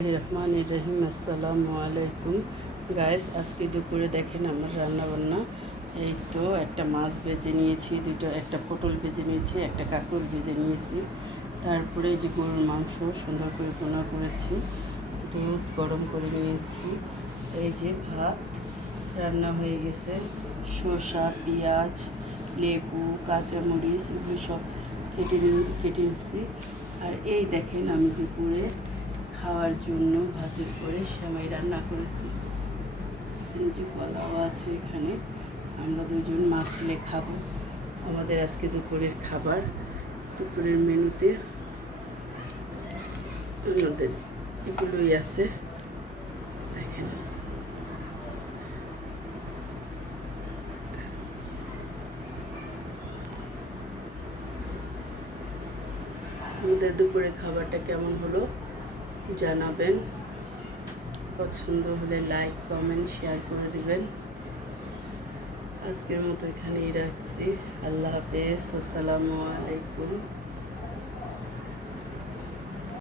রহমান রহিম আসসালামু আলাইকুম গাইস। আজকে দুপুরে দেখেন আমার রান্না বান্না। এই তো একটা মাছ ভেজে নিয়েছি, একটা পটল ভেজে নিয়েছি, একটা কাঁকরোল ভেজে নিয়েছি। তারপরে এই যে গরুর মাংস সুন্দর করে ভুনা করেছি, দুধ গরম করে নিয়েছি। এই যে ভাত রান্না হয়ে গেছে, শসা, পেঁয়াজ, লেবু, কাঁচামরিচ এগুলো সব কেটে নিয়েছি। আর এই দেখেন আমি দুপুরে খাওয়ার জন্য ভাতের পরে সেমাই রান্না করেছি। যে কলাও আছে এখানে, আমরা দুজন মা ছেলে খাবো। আমাদের আজকে দুপুরের খাবার, দুপুরের মেনুতে আমাদের এগুলোই আছে। দেখেন আমাদের দুপুরের খাবারটা কেমন হলো জানাবেন। পছন্দ হলে লাইক, কমেন্ট, শেয়ার করে দিবেন। আজকের মতো এখানেই রাখছি। আল্লাহ হাফেজ, আসসালামু আলাইকুম।